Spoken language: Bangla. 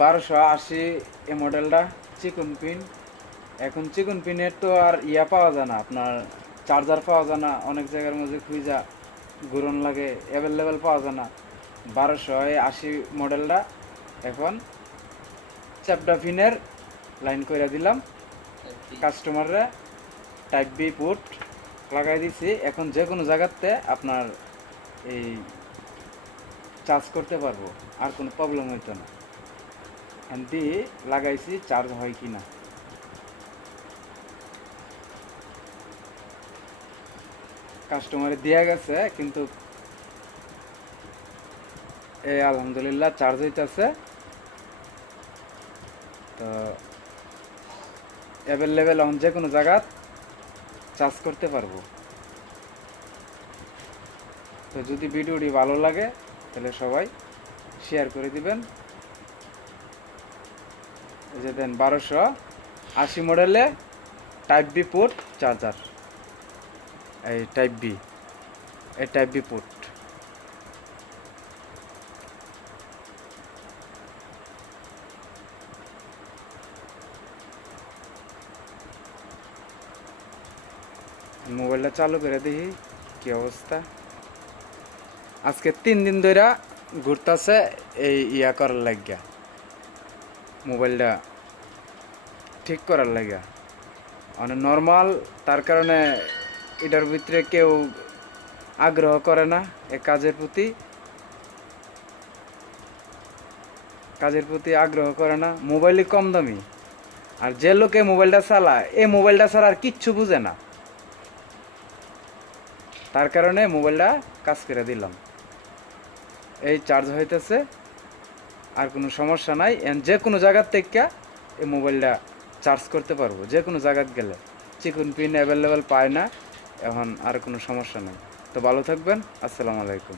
বারোশো আশি এ মডেলটা চিকন পিন এখন চিকন পিনের তো আর ইয়া পাওয়া যায় না আপনার চার্জার পাওয়া যায় না অনেক জায়গার মধ্যে খুঁজা ঘুরন লাগে অ্যাভেলেবেল পাওয়া যায় না। বারোশো আশি মডেলটা এখন চ্যাপটা পিনের লাইন করে দিলাম। কাস্টমাররা টাইপ বি পুট লাগাই দিছি। এখন যে কোনো জায়গাতে আপনার এই চার্জ করতে পারব আর কোনো প্রবলেম হইতো না। এমতি লাগাইছি চার্জ হয় কি না কাস্টমারে দেয়া গেছে, কিন্তু এই আলহামদুলিল্লাহ চার্জ হইতেছে। তো অ্যাভেলেবেল অন যে কোনো জায়গা চার্জ করতে পারব। তো যদি ভিডিওটি ভালো লাগে, তাহলে সবাই শেয়ার করে দিবেন। যে দেন বারোশো আশি মডেলে টাইপ বি পোর্ট চার্জার এই টাইপ বি এই টাইপ বি পোর্ট মোবাইলটা চালু করে দেখি কি অবস্থা। আজকে তিন দিন ধরে ঘুরতেছে এই ইয়া করার লাগিয়া। মোবাইলটা ঠিক করার লাগিয়া। মানে নর্মাল তার কারণে এটার ভিতরে কেউ আগ্রহ করে না এ কাজের প্রতি। কাজের প্রতি আগ্রহ করে না, মোবাইলই কম দামি। আর যে লোকে মোবাইলটা চালায় এই মোবাইলটা ছাড়া আর কিচ্ছু বুঝে না। তার কারণে মোবাইলটা কাজ করে দিলাম। এই চার্জ হইতেছে আর কোনো সমস্যা নাই। যে কোনো জায়গার থেকে এই মোবাইলটা চার্জ করতে পারব। যে কোনো জায়গাত গেলে। চিকুন পিন অ্যাভেলেবেল পায় না। এখন আর কোনো সমস্যা নেই। তো ভালো থাকবেন। আসসালামু আলাইকুম।